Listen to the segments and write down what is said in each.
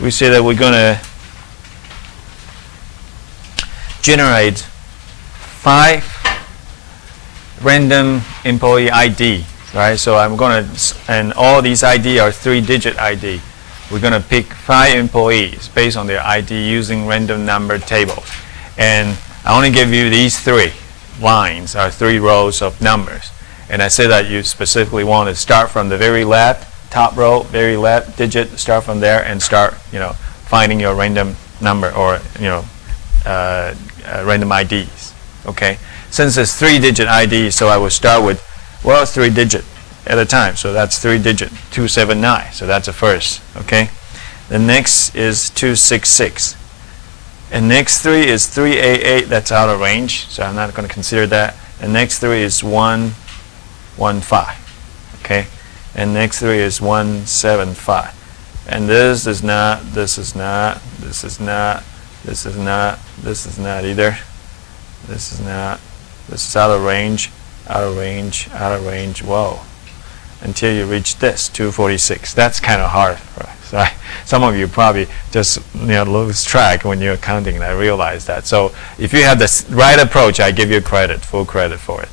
we say that we're going to generate 5 random employee ID, right? So I'm going to, and all these ID are 3-digit ID. We're going to pick 5 employees based on their ID using random number tables. And I only give you these 3 lines, or 3 rows of numbers. And I say that you specifically want to start from the very left, top row, very left digit, start from there and start, finding your random number or, random IDs, okay? Since it's 3-digit ID, so I will start with, 3-digit at a time. So that's 3-digit, 279. So that's the first, okay? The next is 266. And next 3 is 388. That's out of range, so I'm not going to consider that. And next 3 is 115, okay? And next 3 is 175. And this is not, this is not, this is not, this is not, this is not either. This is not, this is out of range, out of range, out of range, whoa. Until you reach this, 246. That's kind of hard. So some of you probably just lose track when you're counting, and I realize that. So if you have the right approach, I give you credit, full credit for it.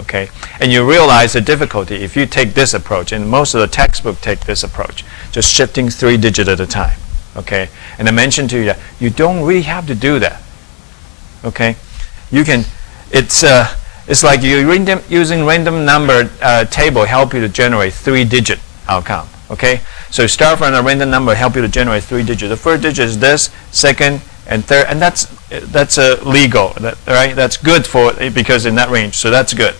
Okay? And you realize the difficulty if you take this approach, and most of the textbook take this approach, just shifting 3-digit at a time. Okay? And I mentioned to you that you don't really have to do that. Okay? You can, it's like you're using random number table help you to generate 3-digit outcome. Okay? So you start from a random number help you to generate 3-digit. The first digit is this, second and third, and that's legal, right? That's good for because in that range, so that's good.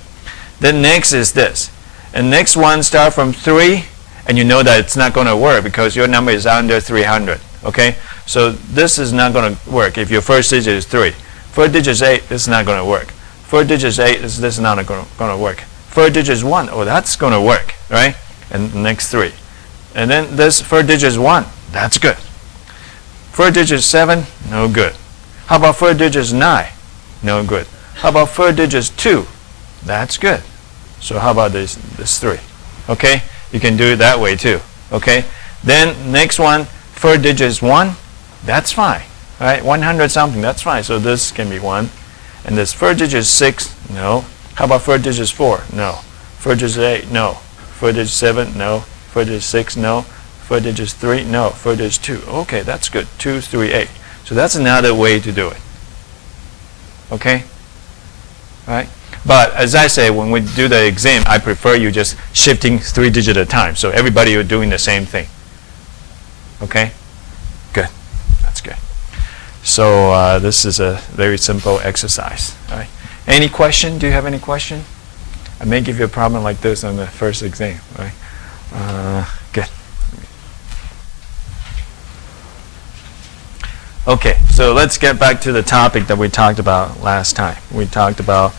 Then next is this, and next one start from 3, and you know that it's not going to work because your number is under 300. Okay, so this is not going to work if your first digit is 3. First digit is 8. This is not going to work. First digit is 8. This is not going to work. First digit is 1. Oh, that's going to work, right? And next 3. And then this first digit is 1. That's good. First digit is 7. No good. How about first digit is 9? No good. How about first digit is 2? That's good. So how about this 3? Okay? You can do it that way too. Okay? Then next one, first digit is 1. That's fine. Right? 100 something. That's fine. So this can be 1. And this first digit is 6. No. How about first digit is 4? No. First digit is 8? No. First digit is 7? No. First digit is 6? No. First digit is 3? No. First digit is 2. Okay, that's good. 2, 3, 8. So that's another way to do it. Okay? Right? But as I say, when we do the exam, I prefer you just shifting 3-digit at a time. So everybody are doing the same thing. Okay? Good. That's good. So this is a very simple exercise. All right? Any question? Do you have any question? I may give you a problem like this on the first exam. Right? Good. Okay, so let's get back to the topic that we talked about last time. We talked about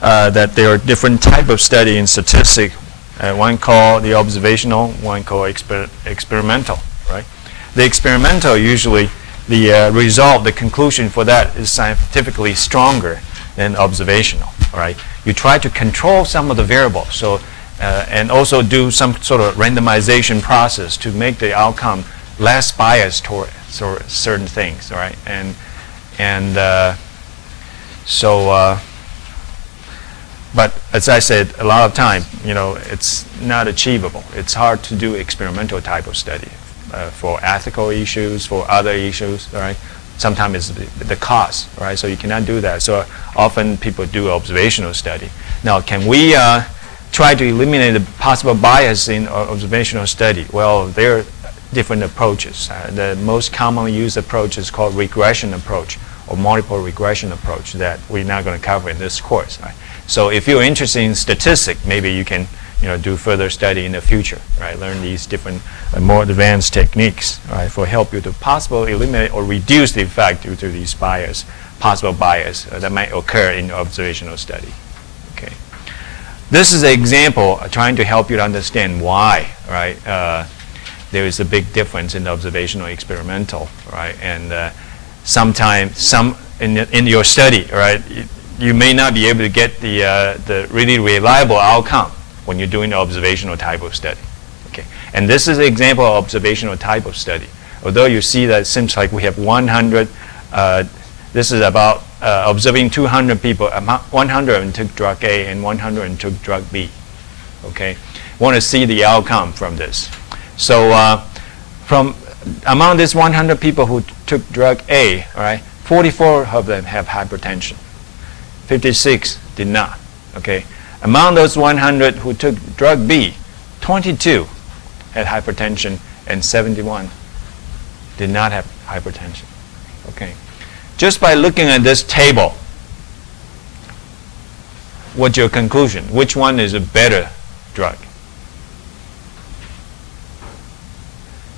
that there are different types of study in statistics. One called the observational, one called experimental. Right? The experimental, usually the result, the conclusion for that is scientifically stronger than observational. Right? You try to control some of the variables, so and also do some sort of randomization process to make the outcome less biased toward certain things. Right? But as I said, a lot of time, it's not achievable. It's hard to do experimental type of study for ethical issues, for other issues, right? Sometimes it's the cost, right? So you cannot do that. So often people do observational study. Now, can we try to eliminate the possible bias in observational study? Well, there are different approaches. The most commonly used approach is called regression approach or multiple regression approach that we're not going to cover in this course, right? So if you're interested in statistics, maybe you can do further study in the future, right? Learn these different more advanced techniques, right, for help you to possibly eliminate or reduce the effect due to these possible bias that might occur in observational study. Okay. This is an example trying to help you to understand why, right? There is a big difference in observational experimental, right? And sometimes in your study, right? You may not be able to get the really reliable outcome when you're doing the observational type of study. Okay, and this is an example of observational type of study. although you see that it seems like we have 100, this is about observing 200 people, 100 of them took drug A and 100 of them took drug B. Okay, want to see the outcome from this. So from among these 100 people who took drug A, all right, 44 of them have hypertension. 56 did not. Okay, among those 100 who took drug B, 22 had hypertension and 71 did not have hypertension. Okay, just by looking at this table, what's your conclusion? Which one is a better drug?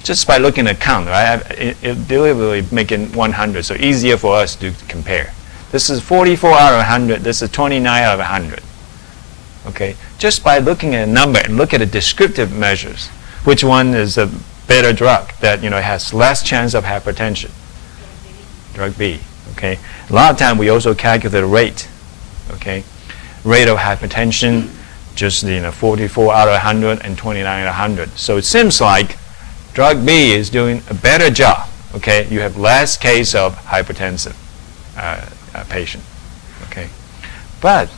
Just by looking at count, right? It deliberately making 100, so easier for us to compare. This is 44 out of 100. This is 29 out of 100. Okay, just by looking at a number and look at the descriptive measures, which one is a better drug that has less chance of hypertension? Drug B. Okay, a lot of time we also calculate the rate. Okay, rate of hypertension, just 44 out of 100 and 29 out of 100. So it seems like drug B is doing a better job. Okay, you have less case of hypertensive patient. Okay, but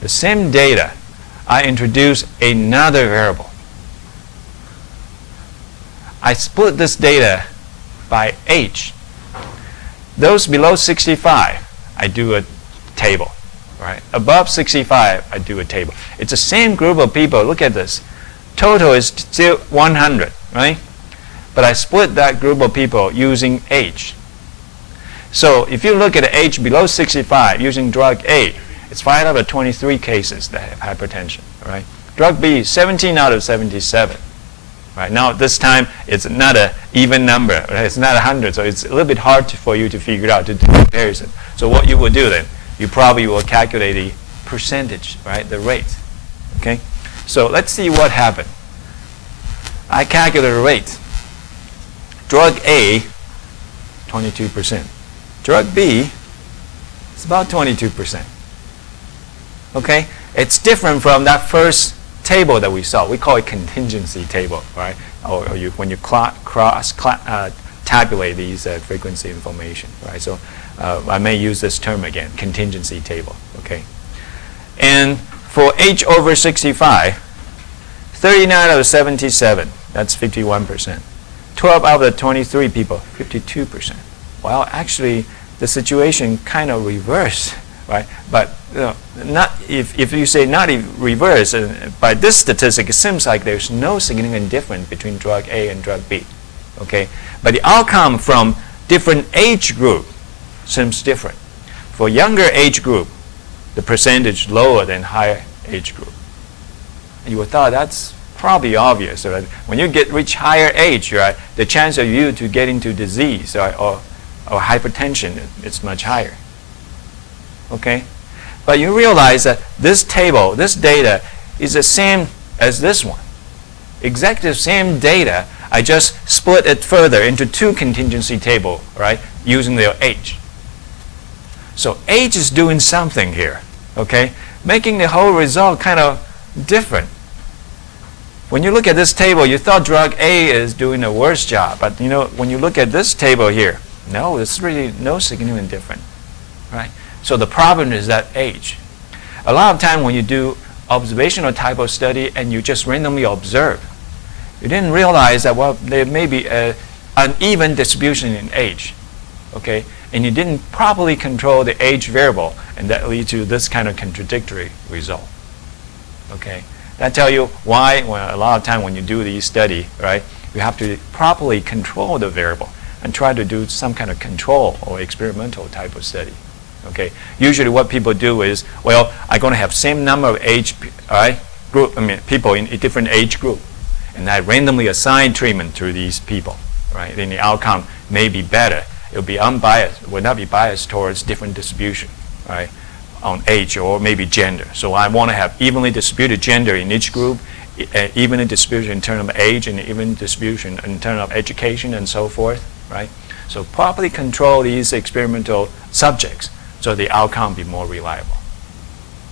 the same data, I introduce another variable. I split this data by age. Those below 65, I do a table. Right? Above 65, I do a table. It's the same group of people. Look at this. Total is still 100, right? But I split that group of people using age. So if you look at the age below 65 using drug A, it's 5 out of 23 cases that have hypertension, right? Drug B, 17 out of 77. Right? Now this time it's not an even number, right? It's not 100, so it's a little bit hard for you to figure out to do comparison. So what you will do then, you probably will calculate the percentage, right? The rate. Okay? So let's see what happened. I calculate the rate. Drug A, 22%. Drug B is about 22%. Okay? It's different from that first table that we saw. We call it contingency table, right? Or when you tabulate these frequency information, right? So I may use this term again, contingency table, okay? And for age over 65, 39 out of 77, that's 51%. 12 out of the 23 people, 52%. Well, actually, the situation kind of reversed, right? But not if you say not reverse, by this statistic, it seems like there's no significant difference between drug A and drug B, okay? But the outcome from different age group seems different. For younger age group, the percentage lower than higher age group. You would thought that's probably obvious, right? When you reach higher age, right, the chance of you to get into disease or hypertension is much higher. Okay? But you realize that this table, this data, is the same as this one. Exactly the same data. I just split it further into two contingency tables, right, using their age. So age is doing something here, okay, making the whole result kind of different. When you look at this table, you thought drug A is doing a worse job, but when you look at this table here, no, it's really no significant difference, right? So the problem is that age. A lot of time when you do observational type of study and you just randomly observe, you didn't realize that, well, there may be an uneven distribution in age, okay? And you didn't properly control the age variable, and that leads to this kind of contradictory result, okay? That tells you why, a lot of time when you do these study, right, you have to properly control the variable and try to do some kind of control or experimental type of study. Okay. Usually what people do is, well, I'm going to have same number of age people in a different age group, and I randomly assign treatment to these people, right? Then the outcome may be better. It will be unbiased. It will not be biased towards different distribution, right, on age or maybe gender. So I want to have evenly distributed gender in each group, evenly distributed in terms of age, and even distribution in terms of education and so forth, right? So properly control these experimental subjects so the outcome be more reliable.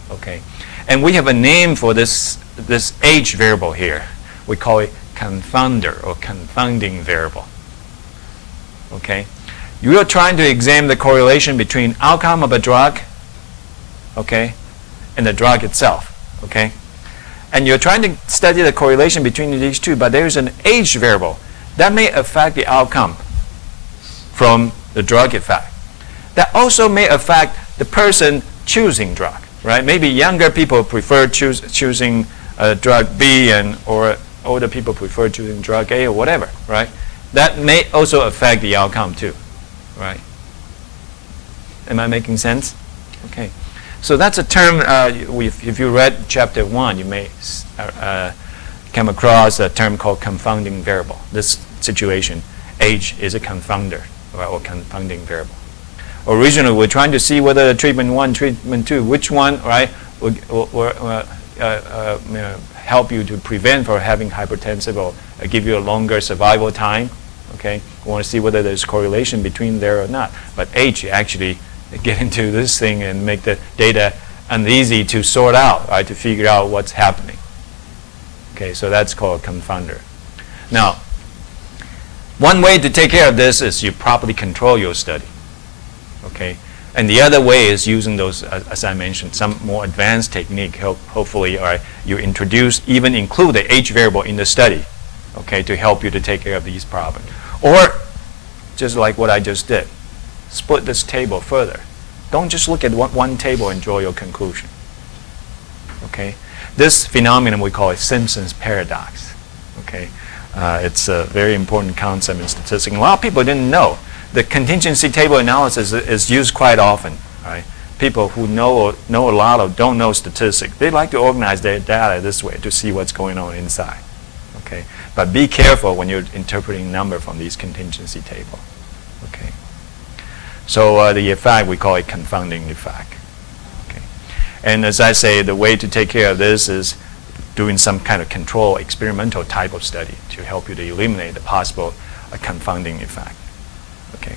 Okay, and we have a name for this age variable here. We call it confounder or confounding variable. Okay? You are trying to examine the correlation between outcome of a drug, okay, and the drug itself, okay? And you're trying to study the correlation between these two, but there's an age variable that may affect the outcome from the drug effect. That also may affect the person choosing drug, right? Maybe younger people prefer choosing drug B, or older people prefer choosing drug A, or whatever, right? That may also affect the outcome too, right? Am I making sense? Okay. So that's a term, if you read chapter 1, you may come across a term called confounding variable. This situation, age is a confounder, or confounding variable. Originally, we're trying to see whether the treatment 1, treatment 2, which one, right, will help you to prevent from having hypertensive or give you a longer survival time. Okay, we want to see whether there's correlation between there or not. But age actually get into this thing and make the data uneasy to sort out, right, to figure out what's happening. Okay, so that's called confounder. Now, one way to take care of this is you properly control your study. Okay, and the other way is using those, as I mentioned, some more advanced technique. Hopefully, you even include the age variable in the study, okay, to help you to take care of these problems. Or, just like what I just did, split this table further. Don't just look at one table and draw your conclusion. Okay, this phenomenon we call it Simpson's paradox. Okay, it's a very important concept in statistics. A lot of people didn't know. The contingency table analysis is used quite often. Right? People who know a lot or don't know statistics, they like to organize their data this way to see what's going on inside. Okay, but be careful when you're interpreting number from these contingency table. Okay. So the effect, we call it confounding effect. Okay. And as I say, the way to take care of this is doing some kind of control experimental type of study to help you to eliminate the possible confounding effect. Okay.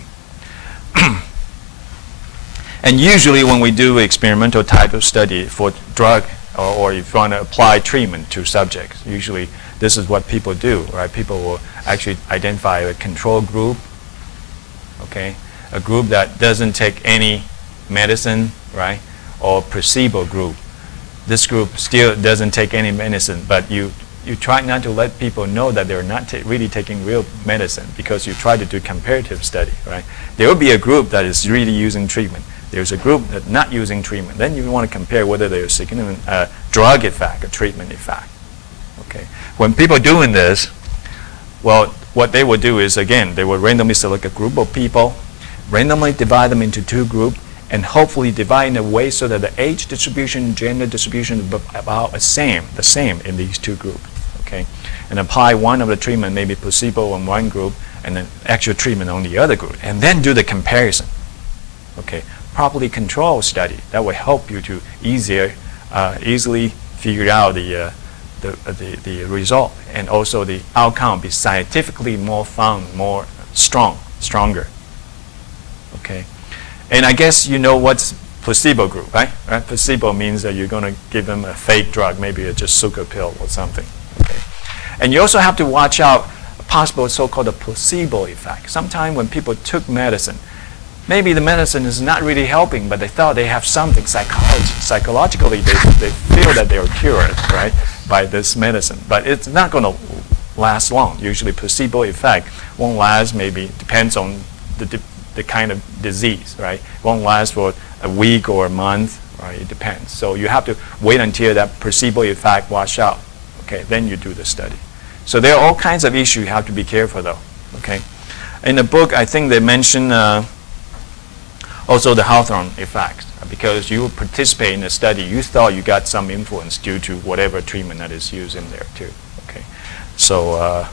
And usually when we do experimental type of study for drug or if you want to apply treatment to subjects, usually this is what people do, right? People will actually identify a control group, okay? A group that doesn't take any medicine, right? Or placebo group. This group still doesn't take any medicine, but you try not to let people know that they're not really taking real medicine because you try to do comparative study, right? There will be a group that is really using treatment. There's a group that's not using treatment. Then you want to compare whether there's a significant drug effect, a treatment effect. Okay. When people doing this, well, what they will do is, again, they will randomly select a group of people, randomly divide them into two groups, and hopefully divide in a way so that the age distribution, gender distribution is about the same in these two groups. Okay, and apply one of the treatment, maybe placebo on one group, and then actual treatment on the other group, and then do the comparison. Okay, properly controlled study that will help you to easily figure out the result, and also the outcome be scientifically more found, more stronger. Okay, and I guess you know what's placebo group, right? Placebo means that you're going to give them a fake drug, maybe a just sugar pill or something. Okay, and you also have to watch out a possible so-called placebo effect. Sometimes when people took medicine, maybe the medicine is not really helping, but they thought they have something psychologically. They feel that they are cured, right, by this medicine. But it's not going to last long. Usually placebo effect won't last, maybe depends on the kind of disease, right? It won't last for a week or a month, right? It depends. So you have to wait until that placebo effect wash out. Okay, then you do the study. So there are all kinds of issues you have to be careful though. Okay, in the book I think they mention also the Hawthorne effect, because you participate in the study, you thought you got some influence due to whatever treatment that is used in there too. Okay, so